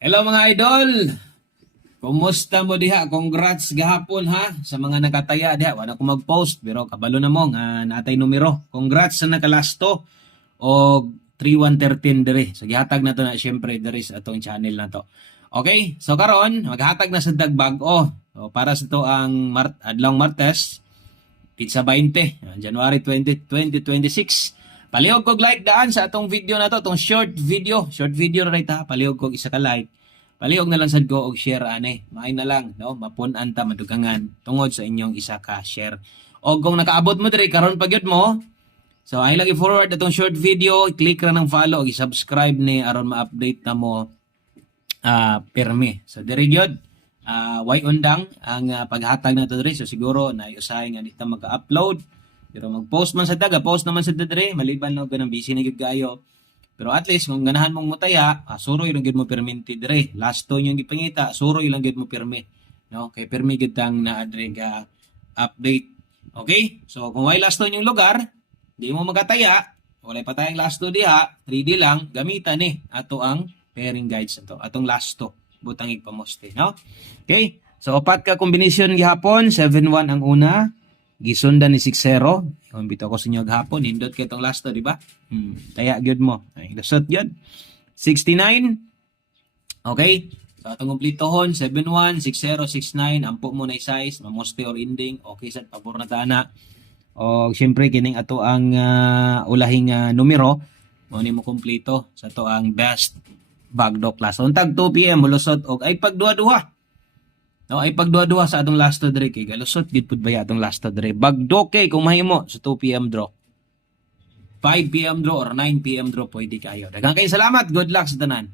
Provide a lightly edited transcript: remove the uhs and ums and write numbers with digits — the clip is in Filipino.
Hello mga idol! Kumusta mo diha? Congrats gahapon ha sa mga nakataya diha. Wala ko mag-post pero kabalo na mo nga natay numero. Congrats sa nakalasto o 3113 dire. So gihatag na to na syempre dire sa atong channel na to. Okay, so karon maghatag na sa dagbag-o. So para sa to ang adlong Martes, Pizza 20, January 20, 2026. Palihog kog like daan sa atong video na to, atong short video right ha. Palihog kog isa ka like. Palihog na lang sad ko og share ani. Maay na lang, no? Mapun-an ta madugangan tungod sa inyong isa ka share. O kung nakaabot mo diri karon pa gyud mo, so ay lagi forward atong short video, i-click ra ng follow, i-subscribe ni aron ma-update na mo pirmi. So diri gyud way undang ang paghatag na to diri. So siguro na usahay nga dito maka-upload. Pero mag-post man sa daga, post naman sa diri, maliban lang ganang busy na gyud kayo. Pero at least kung ganahan mong mutaya, suroy lang gyud mo perminti dire. Last to yung gipangita, suroy lang gyud mo permi. No, kay permi gyud tang na-adre ga update. Okay? So kung way last to yung lugar, di mo magataya, wala pa tayong last to diha, 3D lang, gamitan ni ato ang pairing guides ato, atong last to. Butang ipamoste, no? Okay? So upat ka kombinasyon gihapon, 7-1 ang una, gisundan ni 6-0. Kung bitaw ko sa inyo gahapon, hindot kay itong last to, di ba? Taya gyud mo. Ay, lusot gyud. 69. Okay? So atong kumplitohon, 7-1, 6-0, 6-9. Ampo mo na size, mamoste or ending. Okay, sa pabor na tana. O siyempre, kining ato ang ulahing numero. Muna mo kumplito sa to ang best bagdo class. Untag 2 p.m. mulusot og ay pagduha-duha. No, ay pagduha-duha sa atong last to dre kay galusot gid pud baya atong last to dre. Bagdo kay kung mahimo sa 2 p.m. draw. 5 p.m. draw or 9 p.m. draw pwede kayo. Daghang kay salamat. Good luck sa tanan.